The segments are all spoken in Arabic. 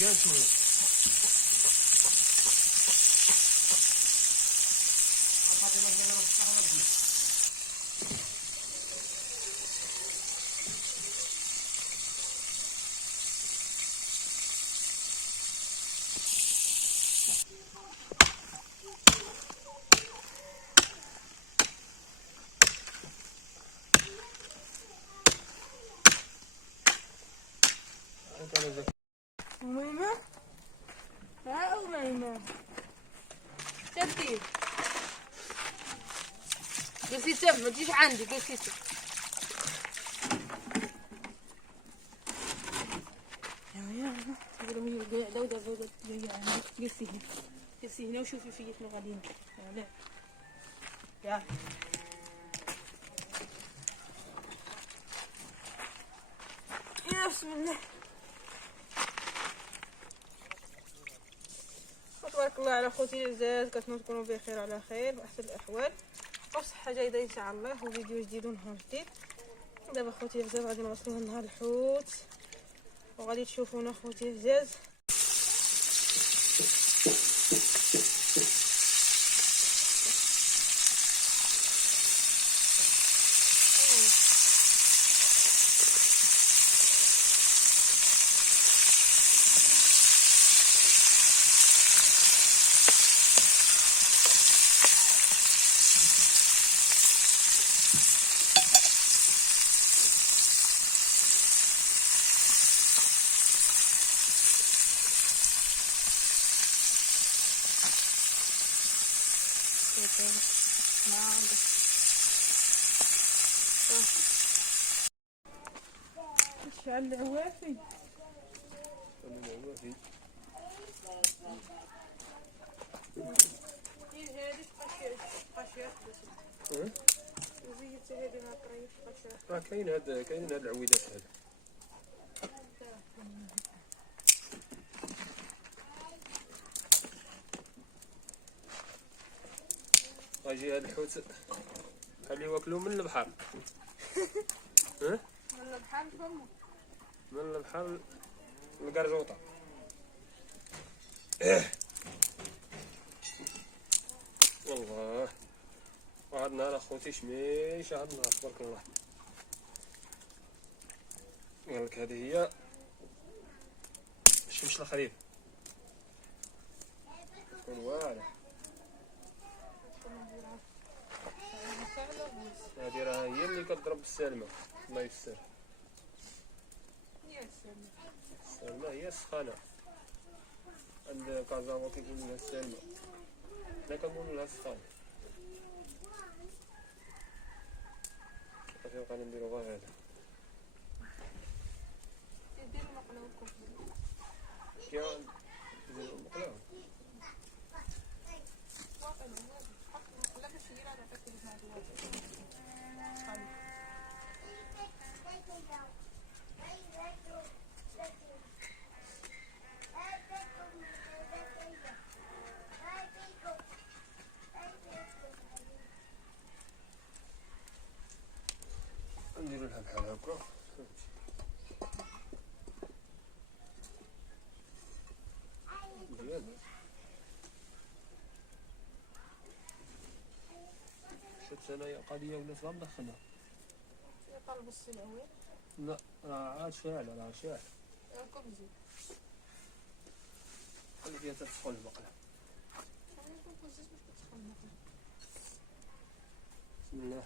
كاع شويه. أميمة، ها أميمة، شدي قلتي تم، ما تجيش عندي قلتي تم. جلسي هنا وشوفي فيتنا غاديين. يا بسم الله. تبارك الله على خوتي العزاز، كنتمنى تكونوا بخير على خير واحسن الاحوال وصحه جيده ان شاء الله، وفيديو جديد ونهار جديد. دابا خوتي العزاز غادي نوصلوا لنهار الحوت وغادي تشوفونا خوتي العزاز. شعل العوافي كاين هاد العويدات هذا. غاجي هاد الحوت خليه واكلو من البحر. ها من البحر فمو من البحر القرجوطه. والله هاد النهار اخوتي شميش، هاد النهار تبارك الله. قالك هذه هي الشمس الخريف، تكون واعره. هذه راه هي اللي كتضرب السلمى. الله يسر. السلمى هي السخانه، عند كازاوا كيقولوا لها السلمى، حنا كنقولوا لها السخانه. اش بقينا نديرو غير هذا. يا نديرو المقلاة. نديرو لها بحال هكا. مزيان. شفت انايا قضيه ولات غير مدخنه. طلب السلعوي لا راه عاد شاعله، راه شاعل. كبزي خلي فيها تدخل المقله. بسم الله،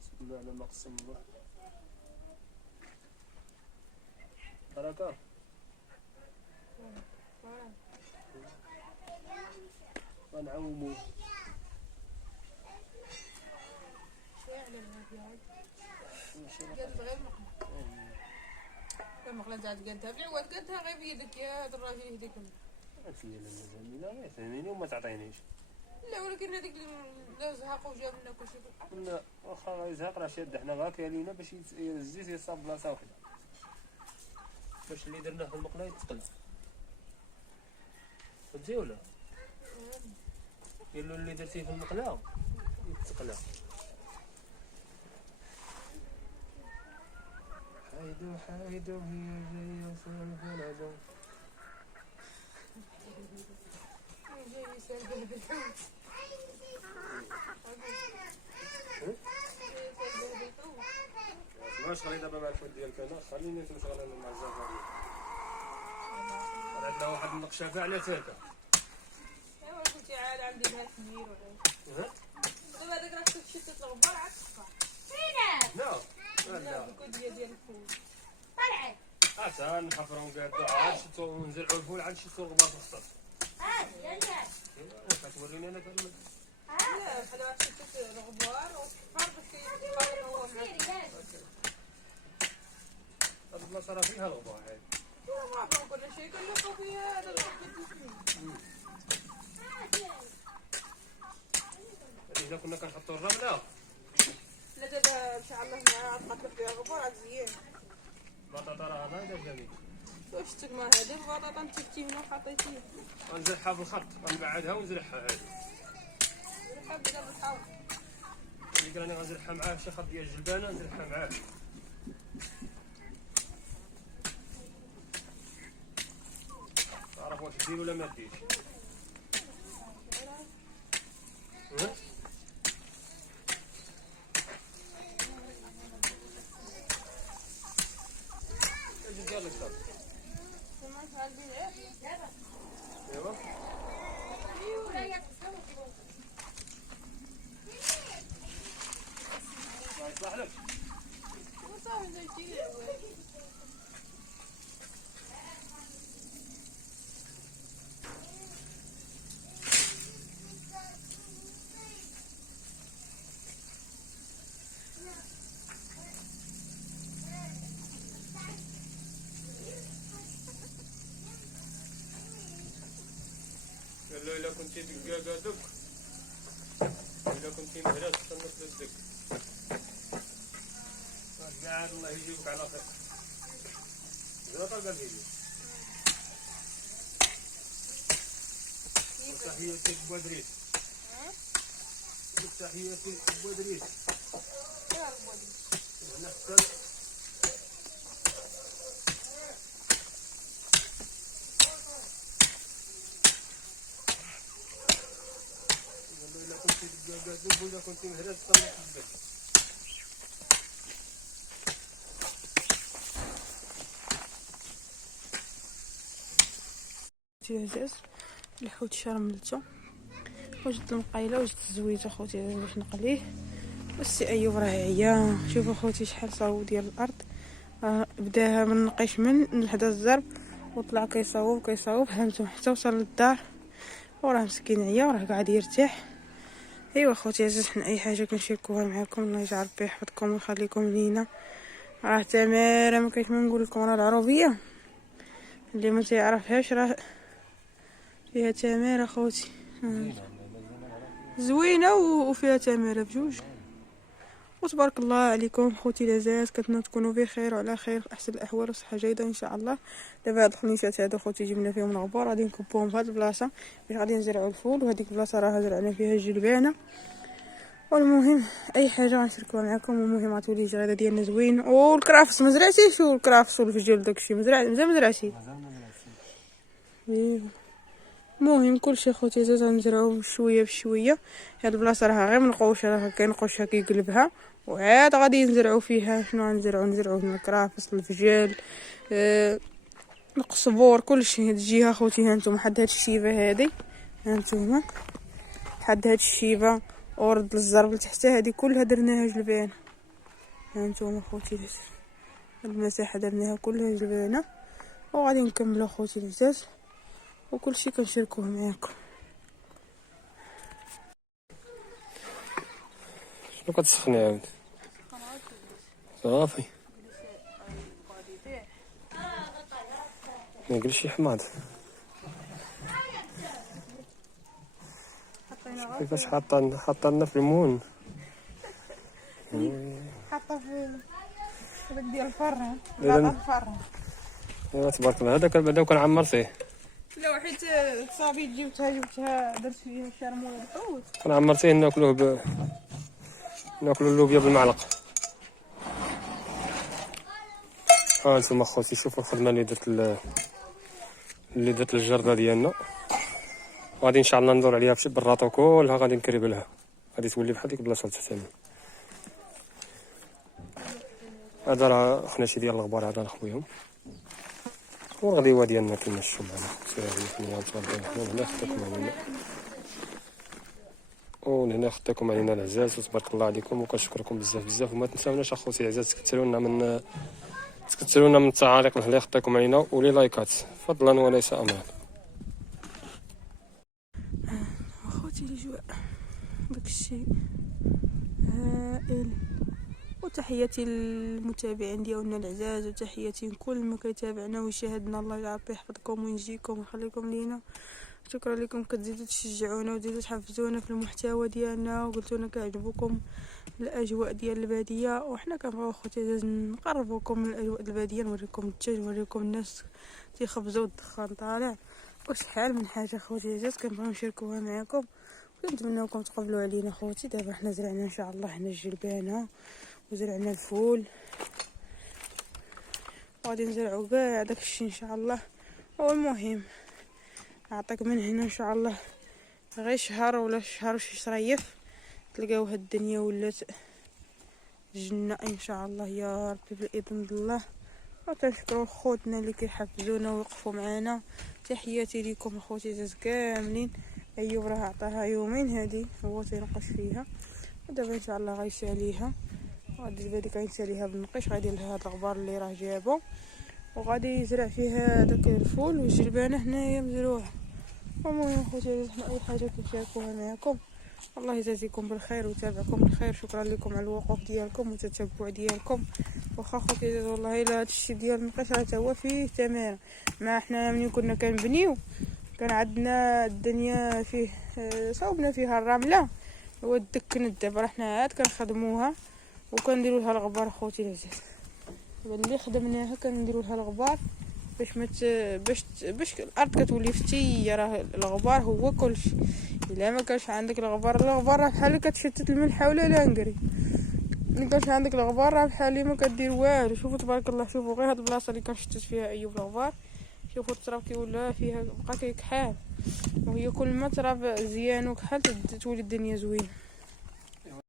بسم الله على ما قسم الله. بركه. غنعومو. قالت غير المقله تاعت قالتها بالعواد، قالتها غير بيدك يا هذا الراجل يهديك. فيا لا زميله غير فهميني وما تعطينيش. لا ولكن هذيك لا زهق وجاب لنا كلشي في الحق. لا واخا يزهق راه شاد، حنا غير كاينين باش الزيت يصاب بلاصه وحده، باش اللي درناه في المقله يتقلع. فهمتي ولا؟ قال له اللي درتيه في المقله يتقلع. حيدو حيدو هي جايه سالفه واش غادي دابا مع الفود ديالك انا خليني نمشي انا مع الزفارين. عندنا واحد النقشه كاع على تاكا. ايوا قلتي عاد عندي بها كبير ولا دابا هذاك راه كتمشي تتغبر عاد تصفى. لا لا الكوديه ديال الفول طلعت حتى نحفرهم كاع عاد شتو نزرعوا الفول عاد شتو الغبار في السطح. يلا كتوريني انا كامل. لا بحال واحد شتت الغبار وصفر باش كيبقى هو هاد البلاصه راه فيها الغبار هاي. ما عرفوا كل شيء كنلقاو فيها هذا اذا كنا كنحطوا الرمله لا دابا ان شاء الله مع تقطع فيها الغبار عاد زين. البطاطا راه باينه جميل. واش تما هذا البطاطا نتفتي هنا وحطيتيه غنزرعها بالخط غنبعدها ونزرعها هادي. حبه بالحاول اللي راني غنزرعها معاه شي خط ديال الجلبانه نزرعها معاه. تعرف واش دير ولا ما ديرش. اجي ديال الكتاب. ايوا يصلح لك. قال له الا كنتي دقاقه دق الا كنتي مهراس تنص للدق. قاعد الله يجيبك على خير. لا طلب الفيديو. وتحياتي بودريس. وتحياتي بودريس. نحسن إذا كنت مهرس طلع حبك. العزاز الحوت شرملته وجدت المقايله وجدت الزويته اخوتي باش نقليه. والسي ايوب راه عيا. شوفوا اخوتي شحال صاوب ديال الارض. بداها من نقيش من حدا الزرب وطلع كيصاوب هانتوما حتى وصل للدار وراه مسكين عيا وراه قاعد يرتاح. ايوا اخوتي عزاز حنا اي حاجه كنشاركوها معكم الله يجعل ربي يحفظكم ويخليكم لينا. راه تماره ما كاينش ما نقول لكم راه العروبيه اللي ما تعرفهاش راه فيها تماره اخوتي زوينه وفيها تماره بجوج. وتبارك الله عليكم خوتي العزاز. كنتمنى تكونوا بخير وعلى خير في احسن الاحوال وصحه جيده ان شاء الله. دابا هاد الخنيشات هادو خوتي جبنا فيهم الغبار غادي نكبوهم في هاد البلاصه باش غادي نزرعوا الفول. وهذيك البلاصه راه زرعنا فيها الجلبانه. والمهم اي حاجه غنشاركوها معكم. المهم غتولي الجريده ديالنا زوين. والكرافس ما زرعتيش والكرافس والفجل داكشي مزال ما زرعتي. المهم كلشي خوتي عزاز غنزرعو شويه بشويه. هاد البلاصه راه غير منقوشه راه كينقوشها كيقلبها وعاد غادي نزرعو فيها شنو غنزرعو هنا الكرافس الفجل القزبور كلشي. هاد الجهه خوتي هانتوما حد هاد الشيبه هادي هانتوما حد هاد الشيبه ورد الزرب لتحت هادي كلها درناها جلبانه هانتوما خوتي العزاز. هاد المساحه درناها كلها جلبانه وغادي نكملو خوتي العزاز وكلشي كنشاركوه معاكم. شنو كتسخني عاود صافي ما يقلش شي حماض. كيفاش حاطه لنا في المون حاطه في هذاك ديال الفران إذن- الفران. ايوا تبارك الله. هذاك بعدا كنعمر فيه لا حيت صافي جبتها درت فيها الشرموله بالحوت كنعمر فيه ناكلوه ناكلو اللوبيا بالمعلقه. ها انتم خوتي شوفوا الخدمه اللي درت الجرده ديالنا. غادي ان شاء الله ندور عليها بشي براطو كلها غادي نكربلها، غادي تولي بحال ديك البلاصه تحتنا. هذا راه خناشي ديال الغبار، هذا نخويهم والغديوه ديالنا كما شفتوا معنا. سيروا هنا خداكم علينا، وهنا خداكم علينا العزاز، وتبارك الله عليكم وكنشكركم بزاف بزاف. وما تنساوناش اخوتي العزاز تكثروا لنا من التعاليق اللي خداكم علينا ولي لايكات فضلا وليس امرا. اخوتي الجواء داكشي هائل. وتحياتي للمتابعين ديالنا العزاز، وتحياتي لكل ما كيتابعنا ويشاهدنا. الله يا ربي يحفظكم وينجيكم ويخليكم لينا. شكرا لكم كتزيدوا تشجعونا وتزيدوا تحفزونا في المحتوى ديالنا، وقلتونا كيعجبكم الاجواء ديال الباديه، وحنا كنبغيو اخوتي نقربوكم من الاجواء الباديه، نوريكم الدجاج، نوريكم الناس تيخبزوا الدخان طالع وشحال من حاجه اخوتي العزاز كنبغيو نشاركوها معكم. كنتمناوكم تقبلوا علينا اخوتي. دابا حنا زرعنا ان شاء الله هنا الجلبانه وزرعنا الفول، وغادي نزرعوا كاع داكشي ان شاء الله. والمهم نعطيك من هنا ان شاء الله غير شهر ولا شهر وشي شريف تلقاو هاد الدنيا ولات جنة ان شاء الله يا ربي باذن الله. وتنشكروا خوتنا اللي كيحفزونا ويوقفوا معنا. تحياتي ليكم اخوتي العزاز كاملين. ايوب راه عطاها يومين هادي هو تينقش فيها، ودابا ان شاء الله غيساليها، غادي بالي كيساليها بالنقيش، غادي لهاد الغبار اللي راه جابو، وغادي يزرع فيها داك الفول والجلبانه هنايا مزروعه. المهم اخوتي العزاز حنا اي حاجه كنشاركوها معكم. الله يجازيكم بالخير ويتابعكم بالخير. شكرا لكم على الوقوف ديالكم والتتبع ديالكم. واخا خوتي العزاز والله الا هادشي ديال النقاش راه تا هو فيه تماره. ما حنا ملي كنا كنبنيو كان عندنا الدنيا فيه صوبنا فيها الرمله ودكنت، دابا راه حنا عاد كنخدموها وكنديروا لها الغبار اخوتي العزاز. اللي خدمناها كنديروا لها الغبار باش الارض كتولي فتيه. راه الغبار هو كلشي. الا ما كانش عندك الغبار راه بحال كتشتت الملح ولا الانكري. ملي كانش عندك الغبار راه بحال ما كدير والو. شوفوا تبارك الله، شوفوا غير هاد البلاصه اللي كنشتت فيها ايوب الغبار، شوفوا التراب كيولى فيها بقى كيكحال، وهي كل ما تراب زيان وكحل تولي الدنيا زوينه.